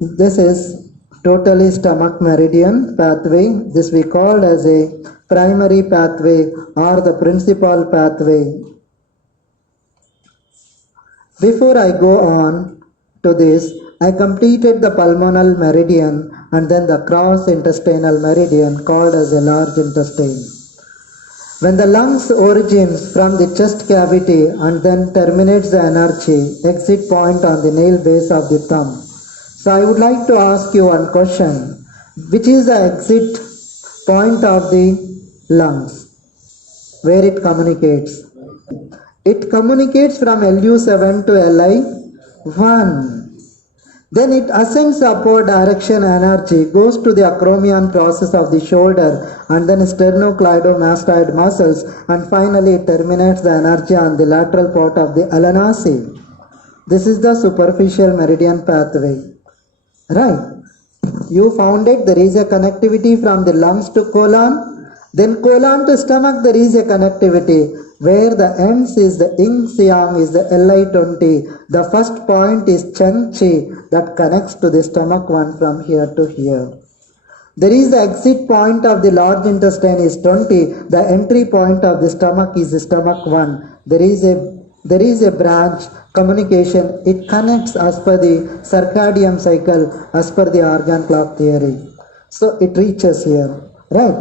This is totally stomach meridian pathway. This we called as a primary pathway or the principal pathway. Before I go on to this, I completed the pulmonal meridian and then the cross intestinal meridian called as a large intestine. When the lungs origins from the chest cavity and then terminates the energy exit point on the nail base of the thumb. So I would like to ask you one question. Which is the exit point of the lungs? Where it communicates? It communicates from LU7 to LI1. Then it ascends upward direction energy, goes to the acromion process of the shoulder and then sternocleidomastoid muscles, and finally it terminates the energy on the lateral part of the Alanasi. This is the superficial meridian pathway. Right. You found it, there is a connectivity from the lungs to colon, then colon to stomach there is a connectivity. Where the ends is the yin siam is the Li20. The first point is Cheng Chi that connects to the stomach one from here to here. There is the exit point of the large intestine is 20. The entry point of the stomach is the stomach 1. There is a branch communication. It connects as per the circadian cycle, as per the organ clock theory. So it reaches here, right?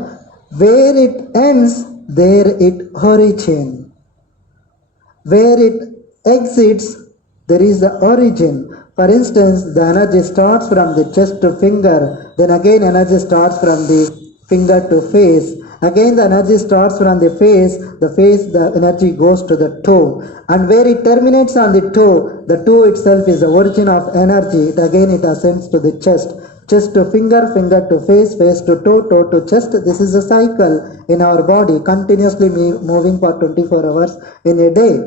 Where it ends, there it origin. Where it exits, there is the origin. For instance, the energy starts from the chest to finger, then again energy starts from the finger to face. Again the energy starts from the face, the energy goes to the toe. And where it terminates on the toe itself is the origin of energy. Again it ascends to the chest. Chest to finger, finger to face, face to toe, toe to chest. This is a cycle in our body, continuously moving for 24 hours in a day.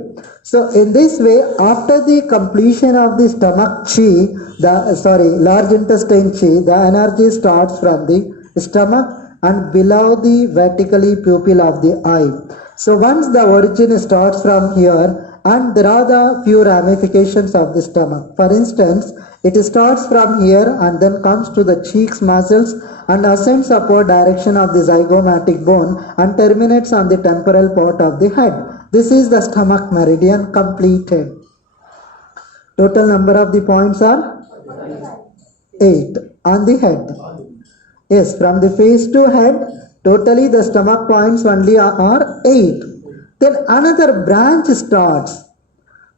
So in this way, after the completion of the stomach chi, large intestine chi, the energy starts from the stomach and below the vertically pupil of the eye. So once the origin starts from here, and there are the few ramifications of the stomach. For instance, it starts from here and then comes to the cheeks muscles and ascends upward direction of the zygomatic bone and terminates on the temporal part of the head. This is the stomach meridian completed. Total number of the points are 8 on the head. Yes, from the face to head, totally the stomach points only are 8. Then another branch starts.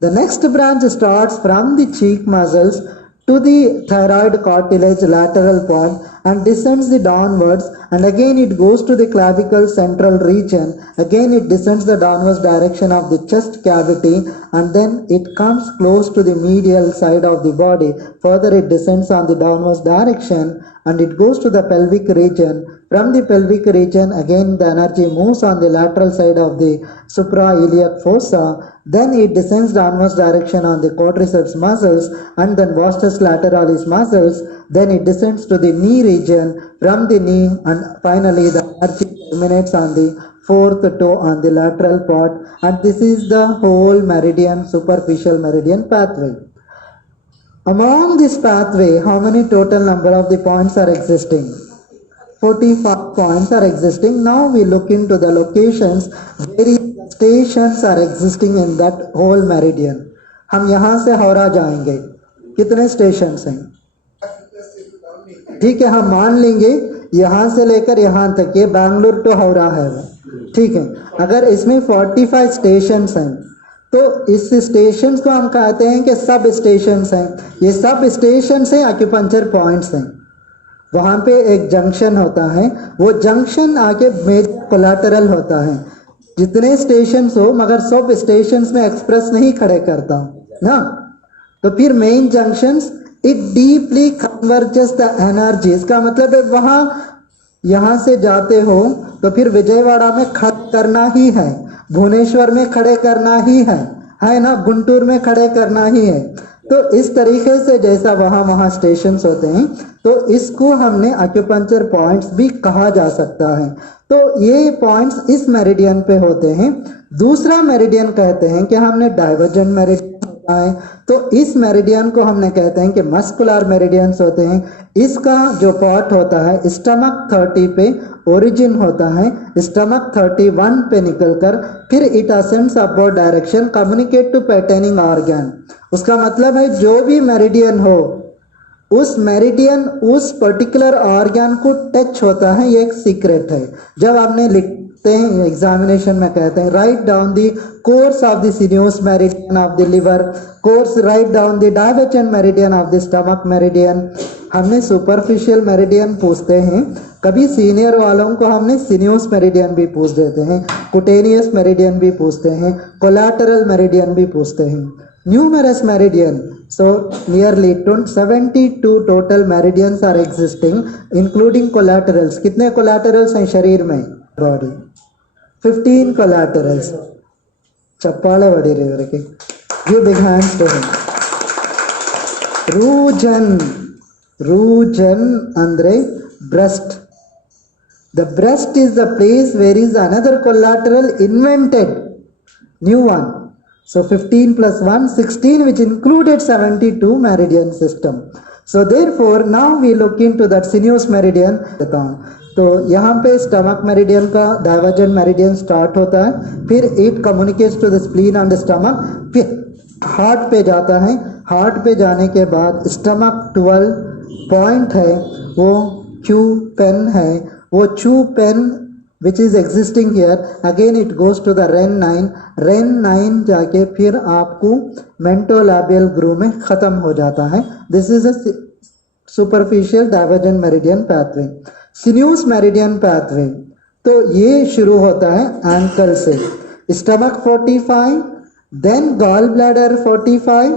The next branch starts from the cheek muscles to the thyroid cartilage lateral part and descends the downwards, and again it goes to the clavicle central region. Again it descends the downwards direction of the chest cavity, and then it comes close to the medial side of the body. Further it descends on the downwards direction and it goes to the pelvic region. From the pelvic region, again the energy moves on the lateral side of the suprailiac fossa. Then it descends downwards direction on the quadriceps muscles and then vastus lateralis muscles. Then it descends to the knee region, from the knee, and finally the energy terminates on the fourth toe on the lateral part. And this is the whole meridian, superficial meridian pathway. Among this pathway, how many total number of the points are existing? 45 points are existing. Now we look into the locations where stations are existing in that whole meridian. हम यहाँ से हावड़ा जाएंगे, कितने station हैं? ठीक है, हम मान लेंगे यहाँ से लेकर यहाँ तक ये बेंगलुरु टू हावड़ा है, ठीक है। अगर इसमें 45 स्टेशन हैं तो इस स्टेशन को हम कहते हैं कि सब स्टेशन हैं। ये सब स्टेशन हैं एक्यूपंक्चर पॉइंट्स हैं। वहाँ पे एक जंक्शन होता है, वो जंक्शन आके मेजर कोलैटरल होता है। जितने स्टेशन हो मगर सब स्टेशन में एक्सप्रेस नहीं खड़े करता ना, तो फिर main junctions it deeply converges the energy. इसका मतलब है वहाँ यहाँ से जाते हो तो फिर विजयवाड़ा में खड़े करना ही है, भुवनेश्वर में खड़े करना ही है ना, गुंटूर में खड़े करना ही है। तो इस तरीके से जैसा वहाँ स्टेशंस होते हैं तो इसको हमने एक्यूपंक्चर पॉइंट्स भी कहा जा सकता है। तो ये पॉइंट्स इस मेरिडियन पे होते हैं। दूसरा मेरिडियन कहते हैं कि हमने डाइवर्जेंट मेरिडियन होता है, तो इस मेरिडियन को हमने कहते हैं कि मस्कुलर मेरिडियंस होते हैं। इसका जो पॉट होता है स्टमक 30 पे ओरिजिन होता है, स्टमक 31 पे निकलकर फिर it ascends upward direction communicate to pertaining organ. उसका मतलब है जो भी मेरिडियन हो उस मेरिडियन उस पर्टिकुलर ऑर्गन को टच होता है, ये एक सीक्रेट है। जब आपने लिखते हैं एग्जामिनेशन में कहते हैं write down the course of the sinews meridian of the liver, course write down the divergent meridian of the stomach meridian. हमने सुपरफिशियल मेरिडियन पूछते हैं, कभी सीनियर वालों को हमने सिन्यूस मेरिडियन भी पूछ देते हैं, कुटेनियस मेरिडियन भी पूछते हैं, कोलैटरल मेरिडियन भी पूछते हैं। Numerous meridian, so nearly 72 total meridians are existing including collaterals. कितने collaterals हैं शरीर में? Body 15 collaterals. चप्पाಳೆ ಹೊಡೀರಿ ಇವರಿಗೆ. Give big hands to him. Rujan ಅಂದ್ರೆ breast. The breast is the place where is another collateral invented, new one. So 15 plus 1, 16, which included 72 meridian system. So therefore now we look into that sinuous meridian. तो यहाँ पे stomach meridian का divergent meridian start होता है, फिर it communicates to the spleen and stomach, फिर heart पे जाता है। हार्ट पे जाने के बाद स्टमक 12 पॉइंट है, वो क्यू पेन है, वो चू pen which is existing here, again it goes to the REN 9 जाके फिर आपको मेंटोलाबियल ग्रूव में ख़त्म हो जाता है। This is a superficial divergent meridian pathway. Sinews meridian pathway तो ये शुरू होता है एंकल से, stomach 45, then gall bladder 45,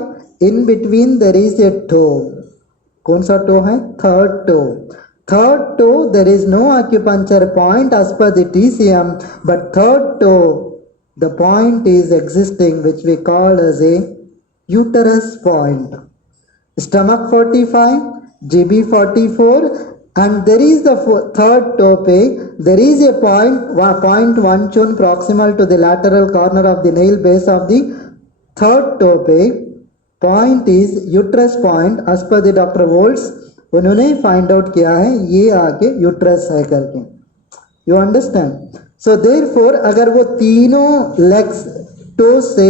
in between there is a toe. कौन सा टो है? Third toe. Third toe, there is no acupuncture point as per the TCM, but third toe, the point is existing which we call as a uterus point. Stomach 45, GB 44, and there is the third tope, there is a point 1 chun proximal to the lateral corner of the nail base of the third tope. Point is uterus point as per the Dr. Volts. उन्होंने find out किया है ये आगे uterus है करके। You understand? So therefore अगर वो तीनों लेग्स टो से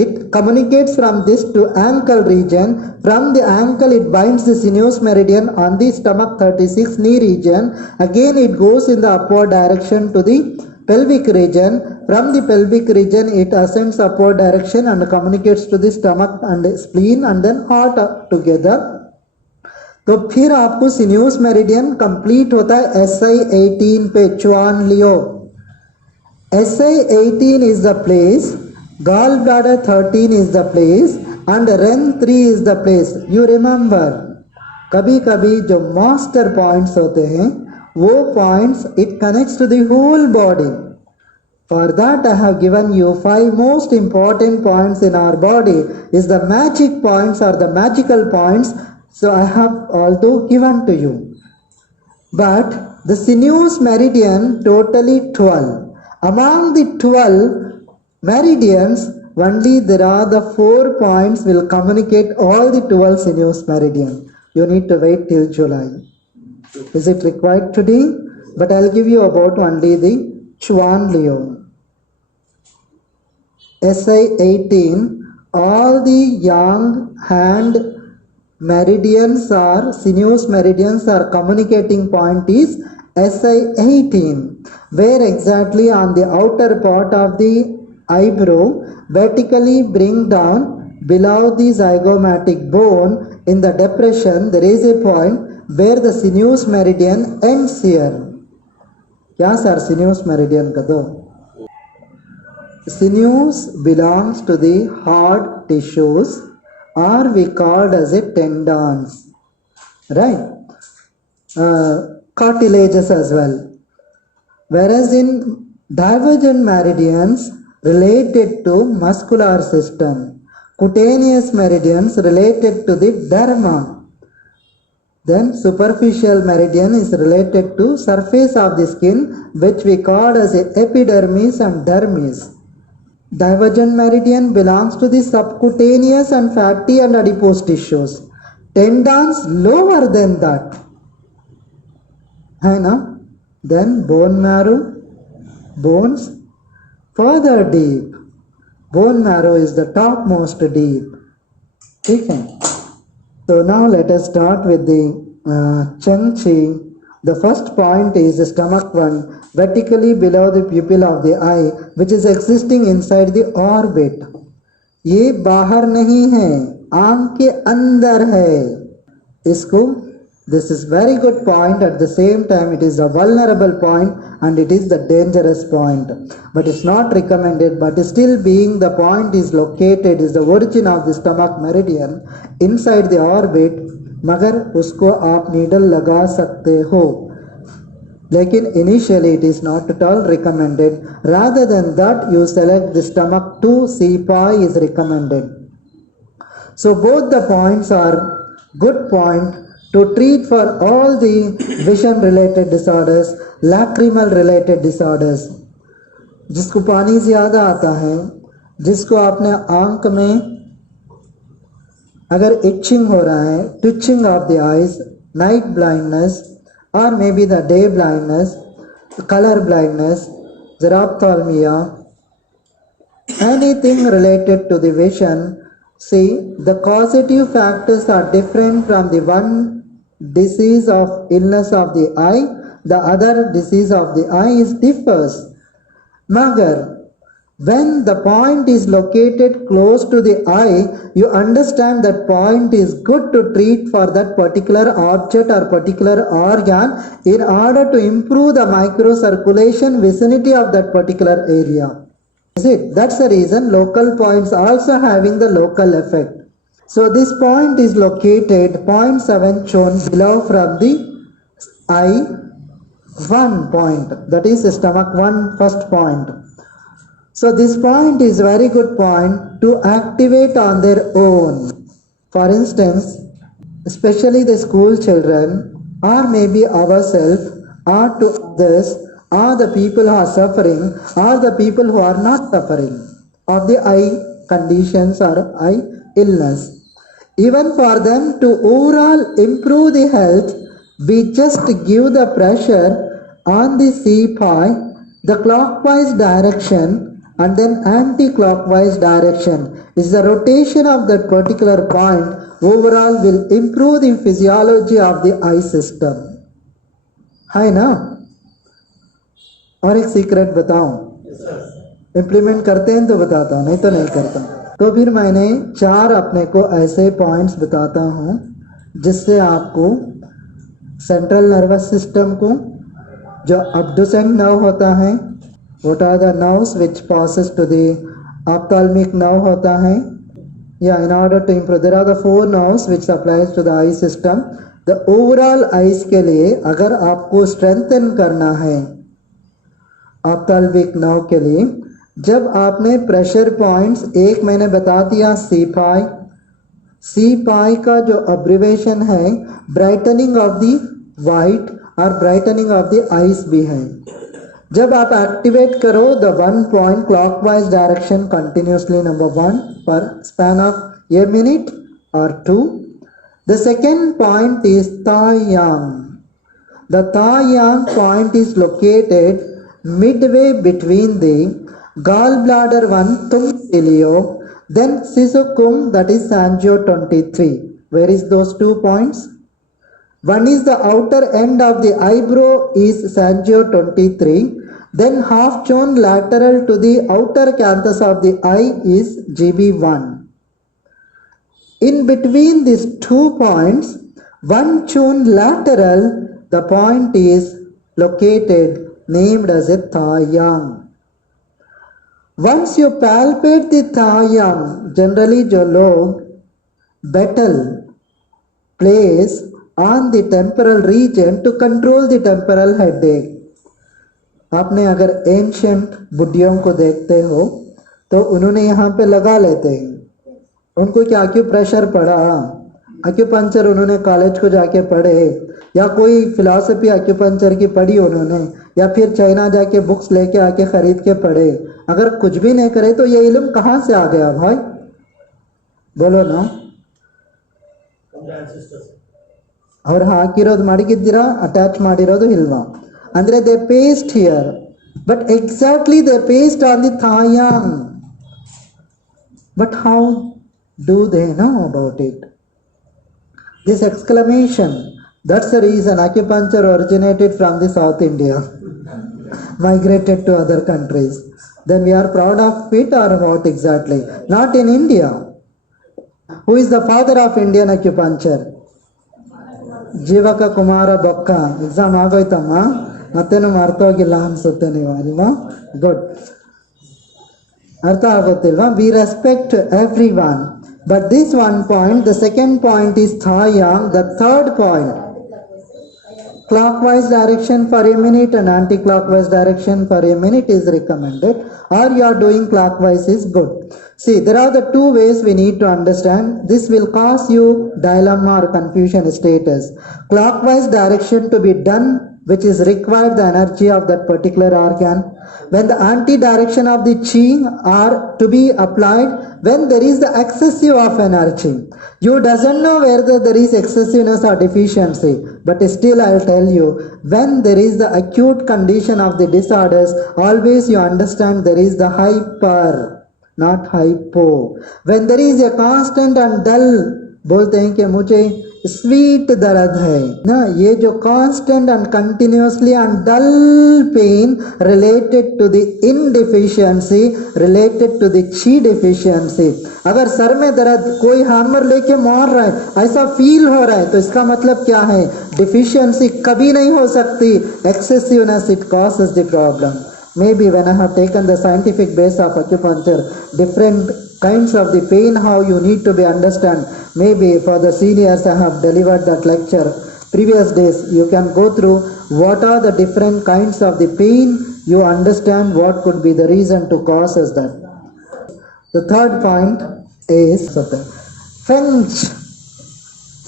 it communicates from this to ankle region, from the ankle it binds the sinews meridian on the stomach 36 knee region, again it goes in the upward direction to the pelvic region, from the pelvic region it ascends upward direction and communicates to the stomach and spleen and then heart together. तो फिर आपको सिन्यूस meridian complete होता है SI 18 पे। चुआन लियो, SI 18 is the place, gall bladder 13 is the place and REN 3 is the place. You remember कभी कभी जो मास्टर पॉइंट्स होते हैं वो points it connects to the whole body. For that I have given you 5 most important points in our body is the magic points or the magical points. So I have also given to you. But the sinuous meridian totally 12. Among the 12 meridians, only there are the 4 points will communicate all the 12 sinuous meridian. You need to wait till July. Is it required today? But I'll give you about only the Chuan Leo. SI 18, all the young hand meridians or sinuous meridians are communicating point is SI 18, where exactly on the outer part of the eyebrow vertically bring down below the zygomatic bone in the depression there is a point where the sinuous meridian ends here. क्या sir sinuous meridian का दो? Sinews belongs to the hard tissues or we called as a tendons, right? Cartilages as well. Whereas in divergent meridians related to muscular system, cutaneous meridians related to the derma, then superficial meridian is related to surface of the skin which we called as a epidermis and dermis. Divergent meridian belongs to the subcutaneous and fatty and adipose tissues. Tendons lower than that, है ना? Then bone marrow, bones further deep. Bone marrow is the topmost deep. Okay. So now let us start with the Cheng Chi. The first point is the stomach one, vertically below the pupil of the eye, which is existing inside the orbit. ये बाहर नहीं है, आंख के अंदर है. इसको this is very good point. At the same time, it is a vulnerable point and it is the dangerous point. But it's not recommended. But still, being the point is located, is the origin of the stomach meridian inside the orbit. मगर उसको आप needle लगा सकते हो, लेकिन initially it is not at all recommended. Rather than that, you select the stomach 2, CPI is recommended. So both the points are good point to treat for all the vision related disorders, lacrimal related disorders. जिसको पानी ज़्यादा आता है, जिसको आपने आंख में अगर itching हो रहा है, twitching of the eyes, night blindness or maybe the day blindness, color blindness, xerophthalmia, anything related to the vision. See, the causative factors are different from the one disease of illness of the eye, the other disease of the eye is differs. Magar, when the point is located close to the eye, you understand that point is good to treat for that particular object or particular organ in order to improve the microcirculation vicinity of that particular area. Is it? That's the reason local points also having the local effect. So this point is located 0.7 shown below from the eye 1 point, that is stomach 1 first point. So this point is very good point to activate on their own. For instance, especially the school children or maybe ourselves or to others or the people who are suffering or the people who are not suffering of the eye conditions or eye illness. Even for them to overall improve the health, we just give the pressure on the CPI, the clockwise direction and then anti-clockwise direction. Is the rotation of that particular point overall will improve the physiology of the eye system. है ना? और एक secret बताऊं, implement करते हैं तो बताता हूं, नहीं तो नहीं करता. तो फिर मैंने 4 अपने को ऐसे पॉइंट्स बताता हूं जिससे आपको सेंट्रल नर्वस सिस्टम को जो abducent nerve होता है, what are the nerves which passes to the ophthalmic nerve होता है, yeah, in order to improve, there are the 4 nerves which supplies to the eye system. The overall eyes के लिए अगर आपको strengthen करना है ऑप्थाल्मिक नर्व के लिए, जब आपने प्रेशर पॉइंट्स एक मैंने बता दिया CPI, CPI का जो अब्रिवेशन है ब्राइटनिंग ऑफ द वाइट और ब्राइटनिंग ऑफ द आइज भी है. जब आप एक्टिवेट करो the 1 point clockwise direction continuously, number 1 for span of a minute or 2. The second point is Taiyang. The Taiyang point is located midway between the gallbladder 1 Tumsilio, then Sisukum, that is Sanjo 23. Where is those 2 points? One is the outer end of the eyebrow is Sanjo 23. Then half shown lateral to the outer canthus of the eye is GB1. In between these 2 points, one shown lateral, the point is located named as a Taiyang. Once you palpate the Taiyang, generally जो लोग betel plays on the temporal region to control the temporal headache. आपने अगर ancient बुड्ढियों को देखते हो तो उन्होंने यहाँ पे लगा लेते हैं, उनको क्या क्यों प्रेशर पड़ा, एक्यूपंक्चर उन्होंने कॉलेज को जाके पढ़े, या कोई फिलॉसफी एक्यूपंक्चर की पढ़ी उन्होंने, या फिर चाइना जाके बुक्स लेके आके खरीद के पढ़े, अगर कुछ भी नहीं करे तो ये इल्म कहाँ से आ गया भाई? बोलो ना। ಅವ್ರು ಹಾಕಿರೋದು ಮಡಗಿದ್ದೀರಾ, ಅಟ್ಯಾಚ್ ಮಾಡಿರೋದು ಇಲ್ವಾ ಅಂದ್ರೆ they paste here, but exactly they paste on the taiyang, but how do they know about it? This exclamation, that's the reason acupuncture originated from the South India, migrated to other countries. Then we are proud of it or what exactly? Not in India. Who is the father of Indian acupuncture? Jivaka Kumara Bhacca. Exam ಆಗೋಯ್ತಮ್ಮ, ಮತ್ತೇನು ಮರ್ತೋಗಿಲ್ಲ ಅನ್ಸುತ್ತೆ ನೀವು ಅಲ್ವಾ? Good, ಅರ್ಥ ಆಗುತ್ತಿಲ್ವಾ? We respect everyone, but this one point, the second point is Taiyang. The third point, clockwise direction for a minute and anti-clockwise direction for a minute is recommended, or you are doing clockwise is good. See, there are the two ways we need to understand. This will cause you dilemma or confusion status. Clockwise direction to be done, which is required the energy of that particular organ. When the anti-direction of the chi are to be applied when there is the excessive of energy. You doesn't know whether there is excessiveness or deficiency, but still I'll tell you, when there is the acute condition of the disorders, always you understand there is the hyper, not hypo. When there is a constant and dull, बोलते हैं कि मुझे sweet दर्द है ना, ये जो constant and continuously and dull pain related to the yin deficiency, related to the chi deficiency. अगर सर में दर्द कोई हैमर लेके मार रहा है, ऐसा फील हो रहा है, तो इसका मतलब क्या है? डिफिशियंसी कभी नहीं हो सकती, excessiveness it causes the problem. Maybe when I have taken the scientific base of acupuncture, different kinds of the pain, how you need to be understand. Maybe for the seniors I have delivered that lecture previous days. You can go through what are the different kinds of the pain. You understand what could be the reason to causes that. The third point is French.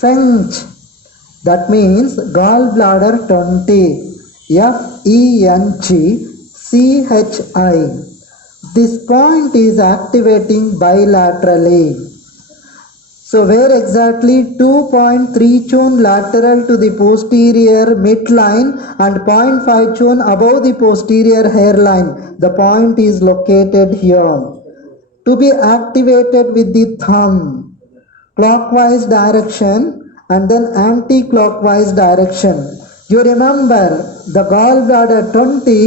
French. That means gallbladder 20. FENCHI. This point is activating bilaterally. So where exactly? 2.3 chun lateral to the posterior midline and 0.5 chun above the posterior hairline. The point is located here. To be activated with the thumb, clockwise direction and then anti-clockwise direction. You remember the gallbladder 20,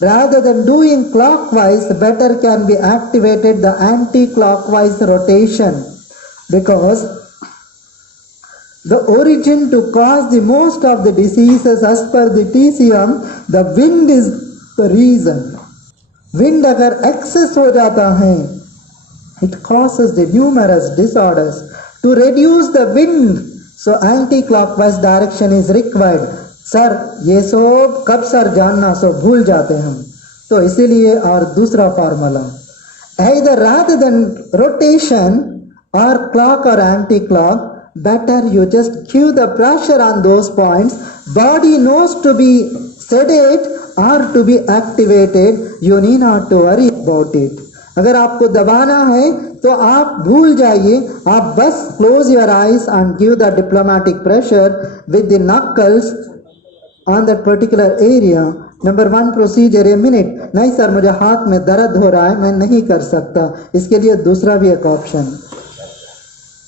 rather than doing clockwise, better can be activated the anti-clockwise rotation, because the origin to cause the most of the diseases as per the TCM, the wind is the reason. Wind agar excess ho jata hai, it causes the numerous disorders. To reduce the wind, so anti-clockwise direction is required. Sir ये सब कब sir जानना, सो भूल जाते हम, तो इसीलिए. और दूसरा formula, either rather than rotation or clock or anti-clock, better you just give the pressure on those points. Body knows to be sedate or to be activated. You need not to worry about it. अगर आपको दबाना है तो आप भूल जाइए, आप बस close your eyes and give the diplomatic pressure with the knuckles on that particular area. Number 1 procedure a minute. नहीं सर मुझे हाथ में दर्द हो रहा है, मैं नहीं कर सकता, इसके लिए दूसरा भी एक ऑप्शन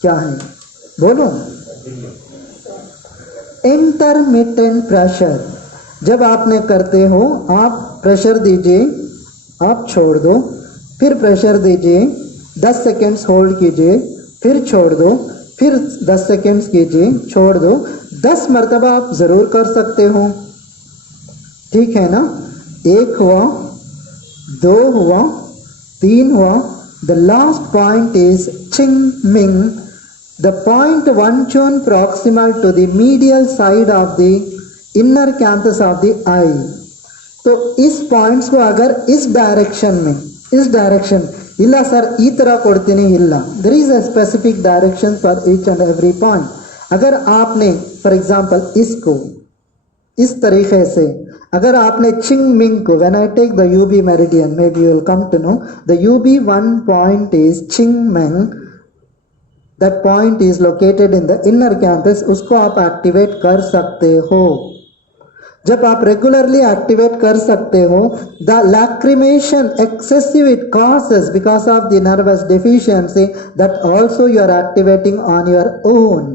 क्या है? बोलो. Intermittent pressure. जब आपने करते हो, आप प्रेशर दीजिए, आप छोड़ दो, फिर प्रेशर दीजिए, 10 सेकेंड्स होल्ड कीजिए, फिर छोड़ दो, फिर 10 सेकेंड्स कीजिए, छोड़ दो. 10 मरतबा आप जरूर कर सकते हो, ठीक है ना? 1 हुआ, 2 हुआ, 3 हुआ. The last point is Ching Ming. The point 1 chun proximal to the medial side of the inner canthus of the eye. तो इस पॉइंट्स को अगर इस डायरेक्शन में, इस डायरेक्शन ಇಲ್ಲ ಸರ್ ಈ ತರ ಕೊಡ್ತೀನಿ, ಇಲ್ಲ, there is a specific direction for each and every point. अगर आपने फॉर एग्जांपल इसको इस तरीके से अगर आपने चिंग मिंग को when I take the UB meridian maybe you will come to know the UB one point is Ching Ming, that point is located in the inner canthus, उसको आप activate कर सकते हो। जब आप regularly activate कर सकते हो, the lacrimation excessive it causes because of the nervous deficiency that also you are activating on your own.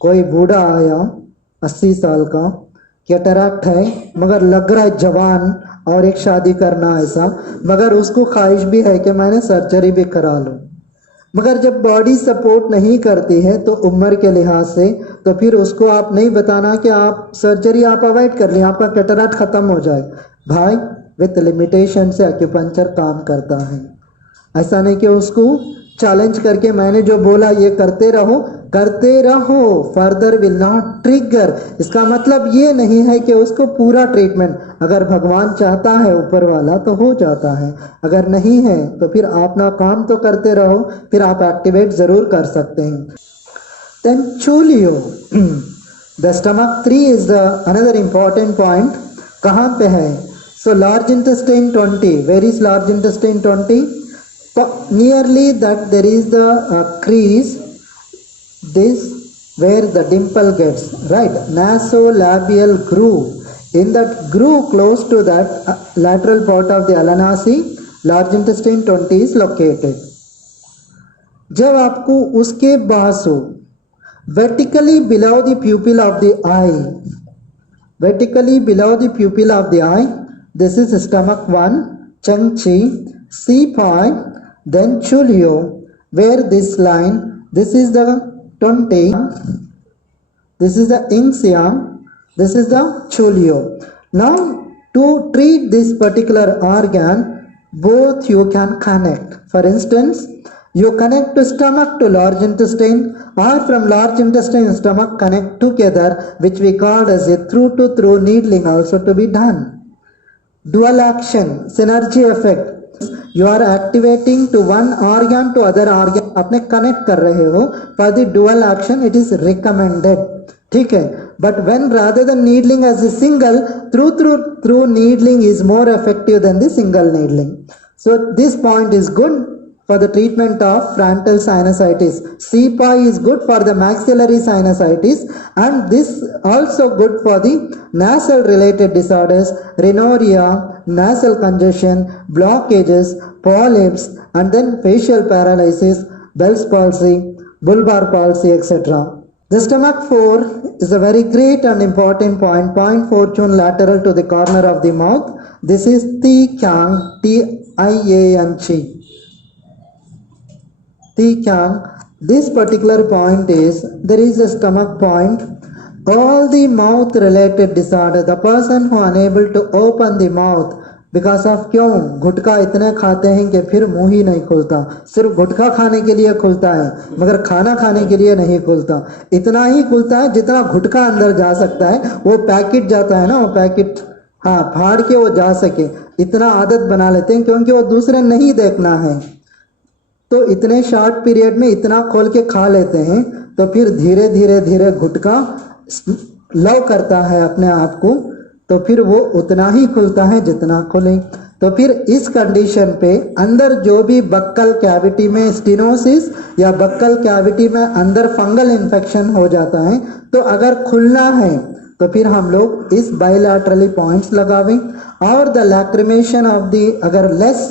कोई बूढ़ा आया 80 साल का, कैटरैक्ट है मगर लग रहा है जवान और एक शादी करना ऐसा, मगर उसको ख्वाहिश भी है कि मैंने सर्जरी भी करा लूं, मगर जब बॉडी सपोर्ट नहीं करती है तो उम्र के लिहाज से, तो फिर उसको आप नहीं बताना कि आप सर्जरी आप अवॉइड कर लें, आपका कैटरैक्ट खत्म हो जाए। भाई विथ लिमिटेशन से एक्यूपंक्चर काम करता है। ऐसा नहीं कि उसको चैलेंज करके मैंने जो बोला ये करते रहो फर्दर विल नॉट ट्रिगर। इसका मतलब ये नहीं है कि उसको पूरा ट्रीटमेंट, अगर भगवान चाहता है ऊपर वाला तो हो जाता है, अगर नहीं है तो फिर अपना काम तो करते रहो, फिर आप एक्टिवेट जरूर कर सकते हैं। Then Juliao the stomach 3 is the another important point. कहाँ पे है? So large intestine 20, where is large intestine 20? Nearly that there is the crease, this where the dimple gets, right? Nasolabial groove. In that groove close to that lateral part of the Alanasi, large intestine 20 is located. जब आपको उसके बाजू vertically below the pupil of the eye, vertically below the pupil of the eye, this is stomach 1, Chengchi, C5, then chulio, where this line, this is the 20, this is the inxium, this is the chulio. Now to treat this particular organ, both you can connect. For instance, you connect to stomach to large intestine, or from large intestine and stomach connect together, which we call as a through to through needling also to be done. Dual action, synergy effect. You are activating to one organ to other organ, आपने connect कर रहे हो, for the dual action it is recommended, ठीक है। But when rather than needling as a single, through needling is more effective than the single needling. So this point is good for the treatment of frontal sinusitis. CPI is good for the maxillary sinusitis, and this also good for the nasal related disorders, rhinorrhea, nasal congestion, blockages, polyps, and then facial paralysis, Bell's palsy, bulbar palsy, etc. The stomach 4 is a very great and important point. Point fortune lateral to the corner of the mouth. This is Tiang, T-I-A-N-G. Tiang. This particular point is, there is a stomach point. All the mouth related disorder, the person who unable to open the mouth because of क्यों? गुटखा इतने खाते हैं कि फिर मुंह ही नहीं खुलता, सिर्फ गुटखा खाने के लिए खुलता है मगर खाना खाने के लिए नहीं खुलता। इतना ही खुलता है जितना गुटखा अंदर जा सकता है, वो पैकेट जाता है ना, वो पैकेट हाँ फाड़ के वो जा सके, इतना आदत बना लेते हैं क्योंकि वो दूसरे नहीं देखना है, तो इतने शॉर्ट पीरियड में इतना खोल के खा लेते हैं, तो फिर धीरे धीरे धीरे गुटखा लव करता है अपने आप को, तो फिर वो उतना ही खुलता है जितना खुले। तो फिर इस कंडीशन पे अंदर जो भी बक्कल कैविटी में स्टेनोसिस या बक्कल कैविटी में अंदर फंगल इन्फेक्शन हो जाता है, तो अगर खुलना है तो फिर हम लोग इस बायलैटरली पॉइंट्स लगावें, और द लैक्रिमेशन ऑफ द अगर less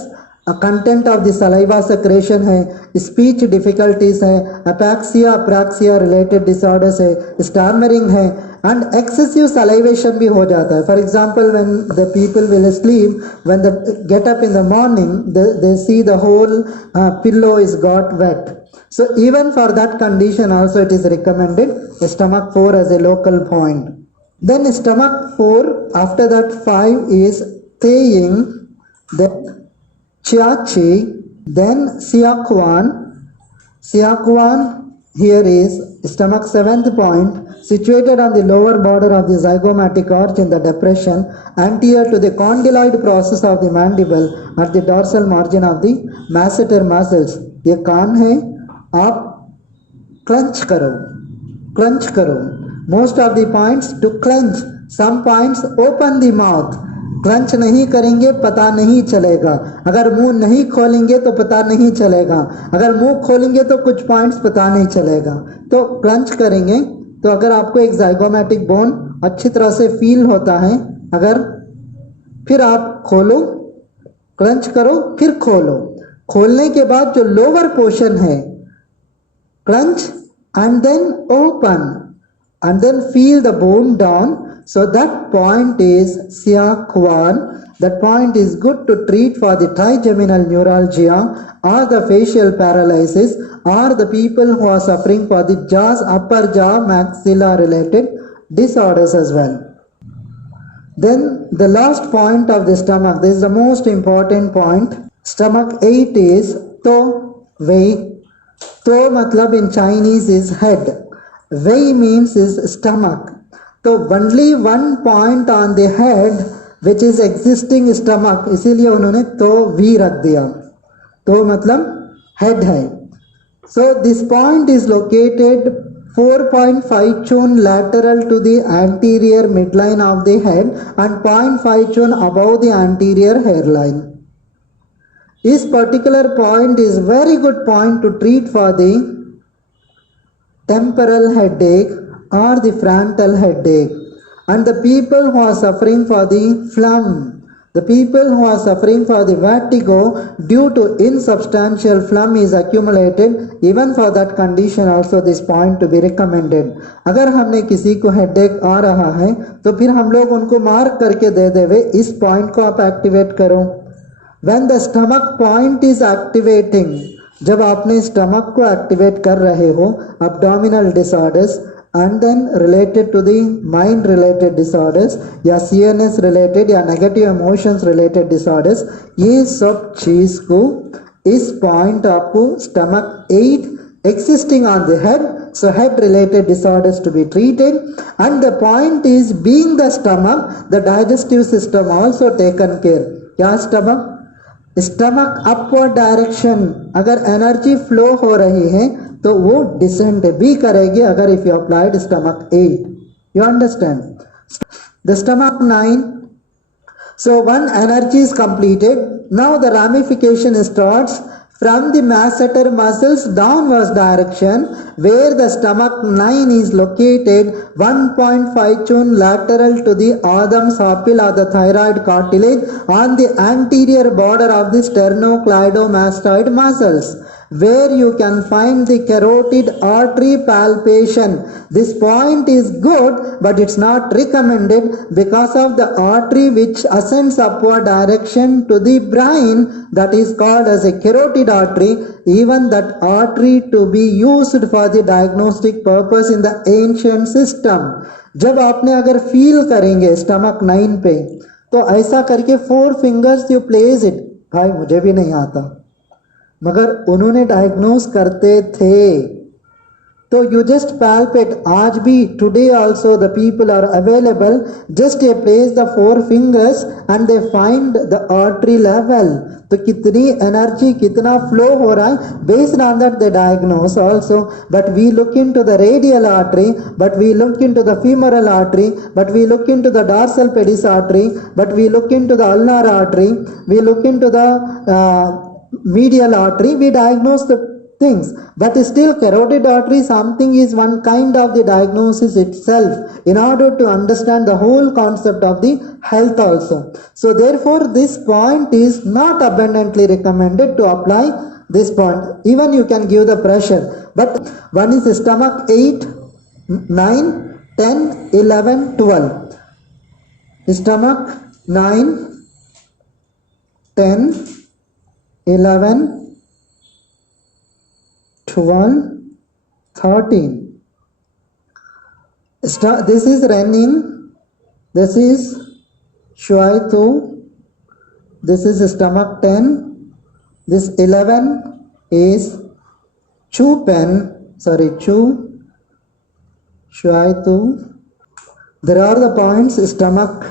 content of the saliva secretion है, स्पीच डिफिकल्टीज है, अपैक्सिया अप्रैक्सिया रिलेटेड डिसऑर्डर्स है, स्टामरिंग है, एंड एक्सेसिव सलाइवेशन भी हो जाता है। For example when the people will sleep, when the get up in the morning they see the whole pillow is got wet, so even for that condition also it is recommended stomach 4 as a local point. Then stomach 4, after that 5 is Taeying, then Chiachi, then Siakuan. Siakuan here is stomach 7th point, situated on the lower border of the zygomatic arch in the depression anterior to the condyloid process of the mandible at the dorsal margin of the masseter muscles. ये कान है, आप क्लंच करो, clench करो. Most of the points to clench, some points open the mouth. Clench नहीं करेंगे पता नहीं चलेगा, अगर मुंह नहीं खोलेंगे तो पता नहीं चलेगा, अगर मुंह खोलेंगे तो कुछ पॉइंट्स पता नहीं चलेगा. तो क्लंच करेंगे तो अगर आपको एक जाइगोमैटिक बोन अच्छी तरह से फील होता है, अगर फिर आप खोलो, क्लंच करो, फिर खोलो. खोलने के बाद जो लोअर पोर्शन है, क्लंच and then open and then feel the bone down. So that point is Siakuan. That point is good to treat for the trigeminal neuralgia or the facial paralysis or the people who are suffering for the jaws, upper jaw, maxilla related disorders as well. Then the last point of the stomach, this is the most important point. Stomach 8 is To Wei. तो मतलब in Chinese is head, Wei means is stomach. तो only one point on the head which is existing stomach, इसीलिए उन्होंने तो V रख दिया. तो मतलब head है. So this point is located 4.5 chun lateral to the anterior midline of the head and 0.5 chun above the anterior hairline. This particular point is very good point to treat for the temporal headache or the frontal headache. And the people who are suffering for the phlegm, the people who are suffering for the vertigo due to insubstantial phlegm is accumulated, even for that condition also this point to be recommended. अगर हमने किसी को headache आ रहा है तो फिर हम लोग उनको मार्क करके दे देवे, इस point को आप activate करो. When the stomach point is activating, जब आपने stomach को activate कर रहे हो, abdominal disorders and then related to the mind related disorders या CNS related या negative emotions related disorders, ये सब चीज को इस point आपको stomach 8 existing on the head, so head related disorders to be treated. And the point is being the stomach, the digestive system also taken care. क्या stomach? Stomach upward direction, अगर energy flow हो रही है तो वो descend भी करेगी अगर if you applied stomach 8. You understand? The stomach 9. So one energy is completed. Now the ramification starts from the masseter muscles downwards direction, where the stomach 9 is located 1.5 chun lateral to the Adam's apple or the thyroid cartilage on the anterior border of the sternocleidomastoid muscles, where you can find the carotid artery palpation. This point is good, but it's not recommended because of the artery which ascends upward direction to the brain, that is called as a carotid artery. Even that artery to be used for the diagnostic purpose in the ancient system. जब आपने अगर feel करेंगे stomach 9 पे तो ऐसा करके 4 fingers you place it. भाई मुझे भी नहीं आता, मगर उन्होंने डायग्नोज करते थे. तो यू जस्ट पैल्पेट. आज भी today also the people are available, just ये place the 4 fingers and they find the artery level. तो कितनी एनर्जी, कितना फ्लो हो रहा है, based on that they diagnose also. But we look into the radial artery, but we look into the femoral artery, but we look into the dorsal pedis artery, but we look into the ulnar artery, we look into the medial artery, we diagnose the things. But still carotid artery something is one kind of the diagnosis itself in order to understand the whole concept of the health also. So therefore this point is not abundantly recommended to apply this point. Even you can give the pressure, but one is stomach 8, 9, 10, 11, 12. Stomach 9, 10, 11, 12, 13. This is running, this is Shuaitu, this is stomach 10, this 11 is Shuaitu. There are the points stomach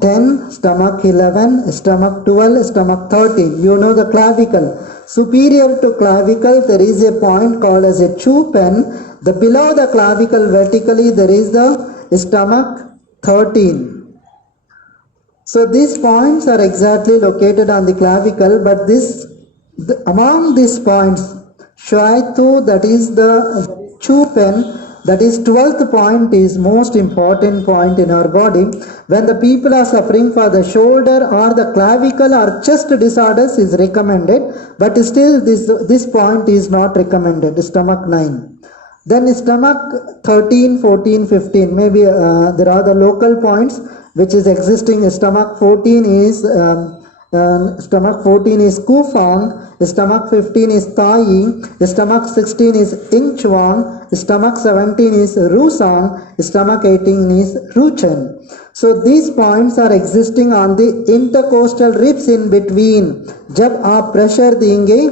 10, stomach 11, stomach 12, stomach 13. You know the clavicle. Superior to clavicle there is a point called as a Chu pen. The below the clavicle vertically there is the stomach 13. So these points are exactly located on the clavicle, but among these points, Shwaitu, that is the Chupen, that is 12th point is most important point in our body. When the people are suffering for the shoulder or the clavicle or chest disorders is recommended, but still this point is not recommended, stomach 9. Then stomach 13, 14, 15, maybe there are the local points which is existing. Stomach 14 is Kufang, stomach 15 is Tai, stomach 16 is Inchwang, stomach 17 is Rusang, stomach 18 is Ruchen. So these points are existing on the intercostal ribs in between. जब आप pressure देंगे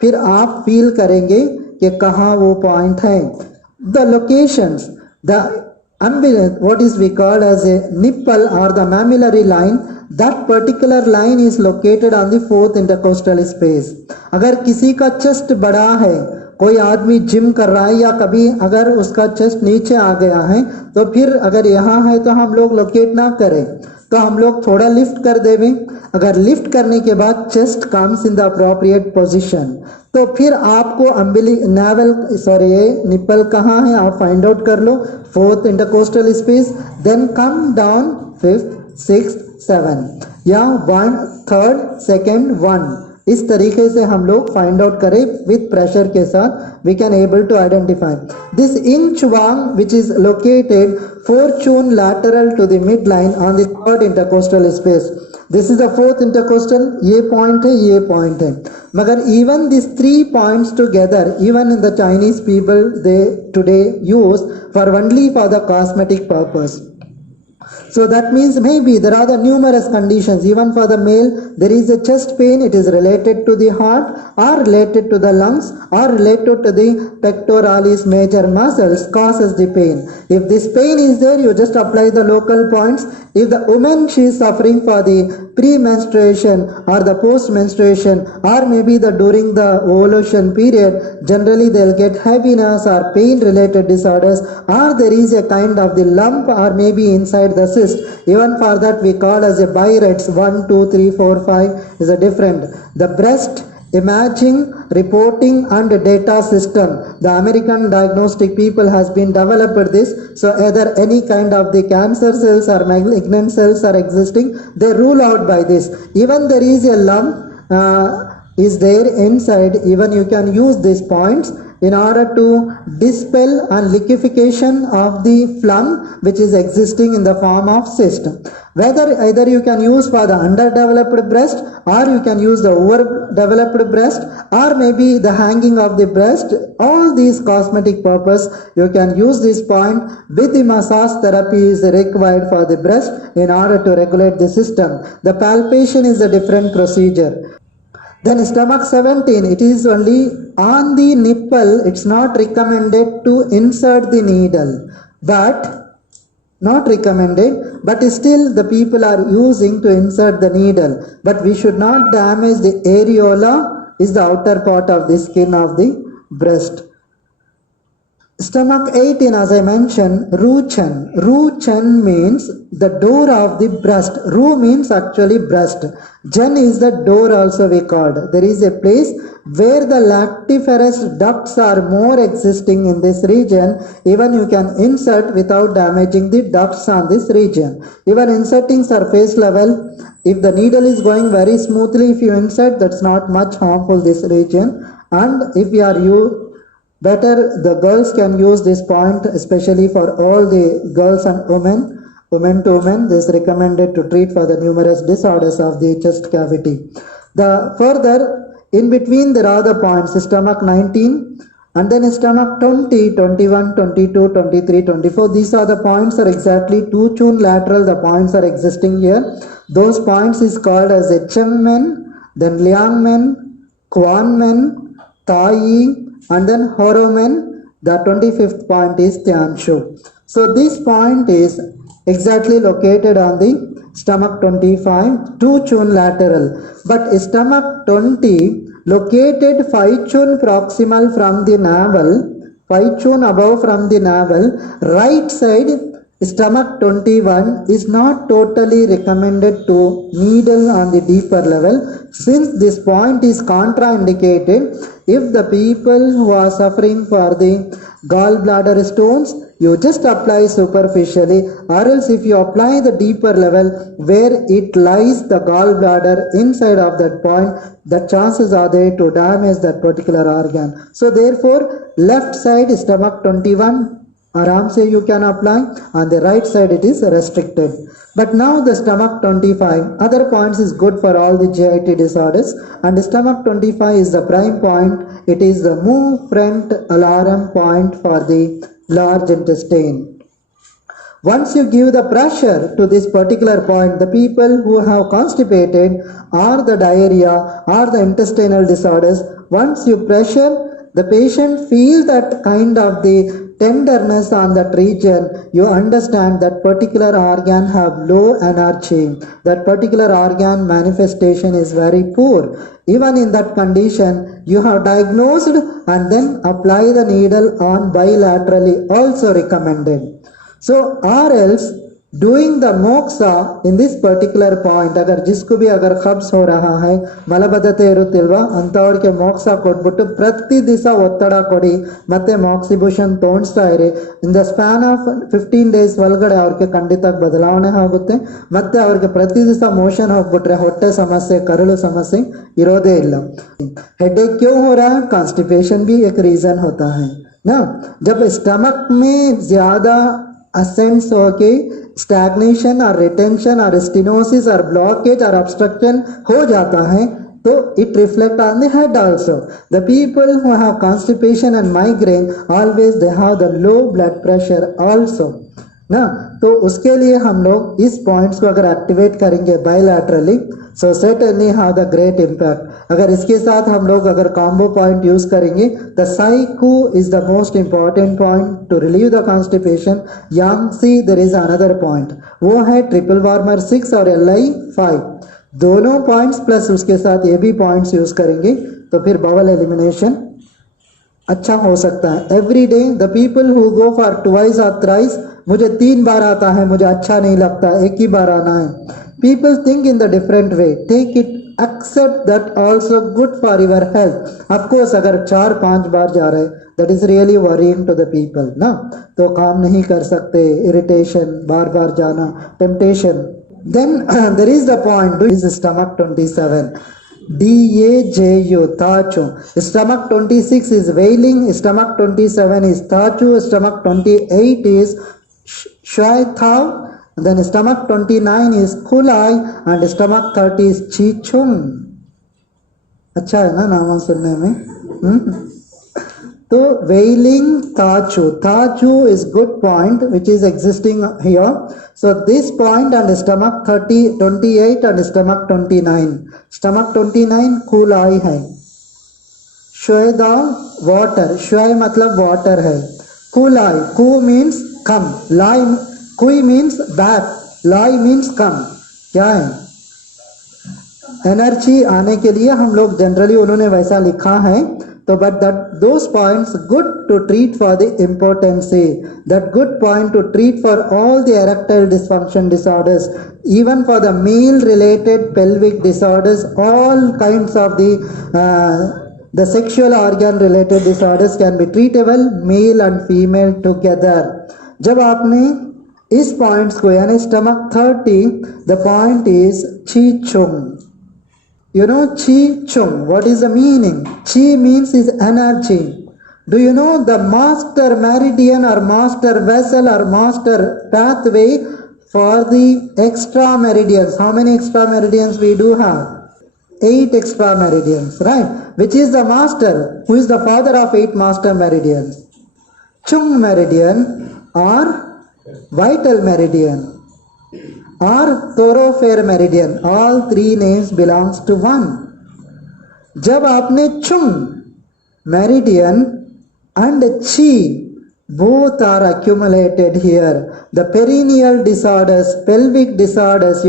फिर आप feel करेंगे कि कहाँ वो point है. The locations, what is we call as a nipple or the mammillary line, that particular line is located on the fourth intercostal space. अगर किसी का चेस्ट बड़ा है, कोई आदमी जिम कर रहा है या कभी अगर उसका चेस्ट नीचे आ गया है, तो फिर अगर यहाँ है तो हम लोग लोकेट ना करें, तो हम लोग थोड़ा लिफ्ट कर देवें. अगर लिफ्ट करने के बाद chest comes in the appropriate position, तो फिर आपको निप्पल कहाँ है आप फाइंड आउट कर लो. Fourth intercostal space, then come down fifth, sixth, seven या वन, थर्ड, सेकेंड, वन. इस तरीके से हम लोग फाइंड आउट करें विथ प्रेशर के साथ. We can able to identify this Yingchuang which is located fortune lateral to the midline on the third intercostal space. This is the fourth intercostal. ये point है, ये point है. मगर even these 3 points together, even in the Chinese people, they today use for only for the cosmetic purpose. So that means maybe there are the numerous conditions. Even for the male, there is a chest pain. It is related to the heart or related to the lungs or related to the pectoralis major muscles causes the pain. If this pain is there, you just apply the local points. If the woman, she is suffering for the pre-menstruation or the post-menstruation or maybe during the ovulation period, generally they'll get heaviness or pain related disorders, or there is a kind of the lump or maybe inside the cyst. Even for that we call as a BI-RADS 1, 2, 3, 4, 5 is a different. The breast imaging, reporting and data system, the American diagnostic people has been developed this. So either any kind of the cancer cells or malignant cells are existing, they rule out by this. Even there is a lump is there inside, even you can use these points in order to dispel and liquefaction of the phlegm which is existing in the form of cyst. Whether either you can use for the underdeveloped breast or you can use the overdeveloped breast or maybe the hanging of the breast, all these cosmetic purpose you can use this point. With the massage therapy is required for the breast in order to regulate the system. The palpation is a different procedure. Then stomach 17, it is only on the nipple. It's not recommended to insert the needle, but not recommended, but still the people are using to insert the needle. But we should not damage the areola, is the outer part of the skin of the breast. Stomach 18, as I mentioned, Ruchen. Ruchen means the door of the breast. Ru means actually breast. Chen is the door also we called. There is a place where the lactiferous ducts are more existing in this region. Even you can insert without damaging the ducts on this region. Even inserting surface level, if the needle is going very smoothly, if you insert, that's not much harmful this region. And if you are better, the girls can use this point, especially for all the girls and women to women. This is recommended to treat for the numerous disorders of the chest cavity. The further, in between there are the points, stomach 19 and then stomach 20, 21, 22, 23, 24. These are the points are exactly 2 chun lateral. The points are existing here. Those points is called as a Chengmen, then Liangmen, Quanmen, Tai, and then Horomen. The 25th point is Tianshu. So this point is exactly located on the stomach 25, 2 chun lateral. But stomach 20 located 5 chun proximal from the navel 5 shown above from the navel, right side stomach 21 is not totally recommended to needle on the deeper level, since this point is contraindicated if the people who are suffering for the gallbladder stones, you just apply superficially, or else if you apply the deeper level where it lies the gallbladder inside of that point, the chances are there to damage that particular organ. So therefore left side stomach 21 आराम से you can apply, on the right side it is restricted. But now the stomach 25 other points is good for all the GIT disorders, and stomach 25 is the prime point. It is the move front alarm point for the large intestine. Once you give the pressure to this particular point, the people who have constipated or the diarrhea or the intestinal disorders, once you pressure, the patient feel that kind of the tenderness on that region, you understand that particular organ have low energy, that particular organ manifestation is very poor. Even in that condition, you have diagnosed and then apply the needle on bilaterally, also recommended. So or else doing the moksha in this particular point, अगर जिसको भी अगर कब्ज हो रहा है ಮಲಬದ್ಧತೆ ಇರುತ್ತಿಲ್ವಾ ಅಂತವರಿಗೆ ಮೋಕ್ಷ ಕೊಟ್ಬಿಟ್ಟು ಪ್ರತಿ ದಿವಸ ಒತ್ತಡ ಕೊಡಿ ಮತ್ತೆ ಮಾಕ್ಸಿಬೂಷನ್ ತೋಣಿಸ್ತಾ ಇರಿ. In the span of 15 days ಒಳಗಡೆ ಅವ್ರಿಗೆ ಖಂಡಿತ ಬದಲಾವಣೆ ಆಗುತ್ತೆ. ಮತ್ತೆ ಅವ್ರಿಗೆ ಪ್ರತಿ ದಿವಸ ಮೋಷನ್ ಹೋಗ್ಬಿಟ್ರೆ ಹೊಟ್ಟೆ ಸಮಸ್ಯೆ ಕರಳು ಸಮಸ್ಯೆ इरोदे इल्ला. हेडेक क्यों हो रहा है? कॉन्स्टिपेशन भी एक रीजन होता है ना. जब स्टमक में ज्यादा असेंस होके स्टैग्नेशन और रिटेंशन और स्टेनोसिस और ब्लॉकेज और ऑब्स्ट्रक्शन हो जाता है तो it reflect on the head also. The people who have constipation and migraine always they have the low blood pressure also ना. तो उसके लिए हम लोग इस पॉइंट्स को अगर एक्टिवेट करेंगे bilaterally, so certainly have the great impact. अगर इसके साथ हम लोग अगर कॉम्बो पॉइंट यूज करेंगे, the Zhigou is the most important point to relieve the constipation. Yangxi there is another point, वो है ट्रिपल वार्मर 6 और LI 5. दोनों पॉइंट्स प्लस उसके साथ ये भी पॉइंट्स यूज करेंगे तो फिर बवल एलिमिनेशन अच्छा हो सकता है. Every day the people who go for twice और थ्राइस, मुझे 3 बार आता है, मुझे अच्छा नहीं लगता, एक ही बार आना है. People think in the different way, take it, accept that also good for your health. Of course अगर 4-5 बार जा रहे that is really worrying to the people ना, तो काम नहीं कर सकते, इरिटेशन, बार बार जाना, temptation. Then there is the point is stomach 27. DAJU, Thachu. Stomach 26 is wailing, stomach 27 is Thachu, stomach 28 is Shwaithau, then stomach 29 is Kulai and stomach 30 is Chichung. अच्छा है ना नाम सुनने में. तो wailing Thachu, Thachu is good point which is existing here. So this point and stomach 28 and stomach 29. Stomach 29 Kulai है. Shweda water, Shway मतलब water है. Kulai, Ku means come, Lai, Kui means back, Lai means come. क्या है? Energy आने के लिए हम लोग जनरली उन्होंने वैसा लिखा है. So, but that those points good to treat for the impotency, that good point to treat for all the erectile dysfunction disorders, even for the male related pelvic disorders, all kinds of the sexual organ related disorders can be treatable, male and female together. जब आपने इस points को यानी stomach 30, the point is Chi Chung. You know Chi Chung, what is the meaning? Chi means is energy. Do you know the master meridian or master vessel or master pathway for the extra meridians? How many extra meridians we do have? 8 extra meridians, right? Which is the master? Who is the father of 8 master meridians? Chung meridian or vital meridian or thoroughfare meridian, all 3 names belongs to one. जब आपने chung meridian and chi Both are accumulated here. The perineal disorders, pelvic disorders,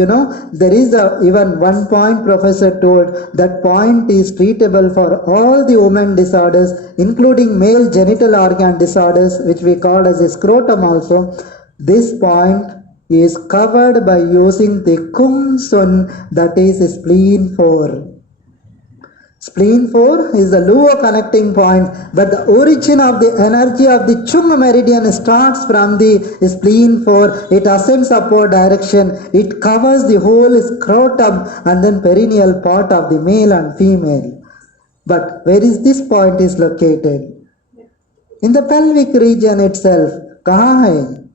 there is even one point professor told that point is treatable for all the women disorders, including male genital organ disorders, which we call as a scrotum also. This point is covered by using the Kung Sun, that is spleen 4. Spleen 4 is the Luo connecting point, but the origin of the energy of the Chung meridian starts from the spleen 4. It ascends upward direction. It covers the whole scrotum and then perineal part of the male and female. But where is this point is located? In the pelvic region itself. कहाँ है?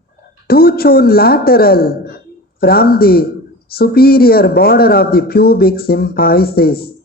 Two chun lateral from the superior border of the pubic symphysis.